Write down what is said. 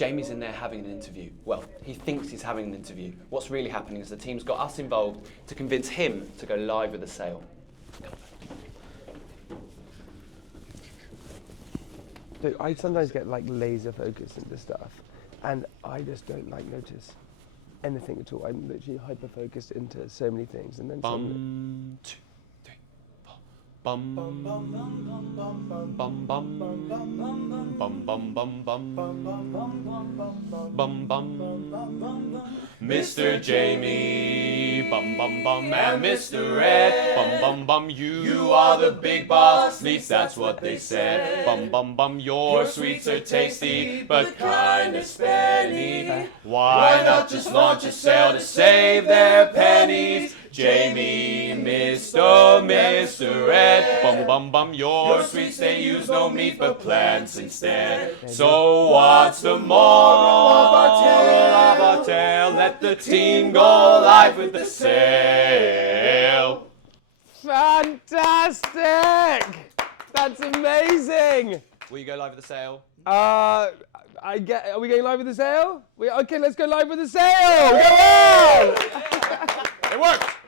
Jamie's in there having an interview. Well, he thinks he's having an interview. What's really happening is the team's got us involved to convince him to go live with the sale. So I sometimes get like laser focused into stuff, and I just don't like notice anything at all. I'm literally hyper focused into so many things, and then Bum, 2, 3, 4. Bum, bum, bum, bum, bum, bum, bum, bum, bum, bum, bum, bum, bum. Mr. Jamie, bum bum bum, and Mr. Red, bum bum bum. You are the big boss, at least that's what they said. Bum bum bum, your sweets are tasty, but kinda spenny. Why not just launch a sale to save their pennies? Jamie, Mr. Red, bum bum bum, your sweets they use no meat but plants instead. So what's the moral of our tale? Let the team go live with the sale. fantastic! That's amazing. Will you go live with the sale? Are we going live with the sale? Okay, let's go live with the sale. Go on! It worked.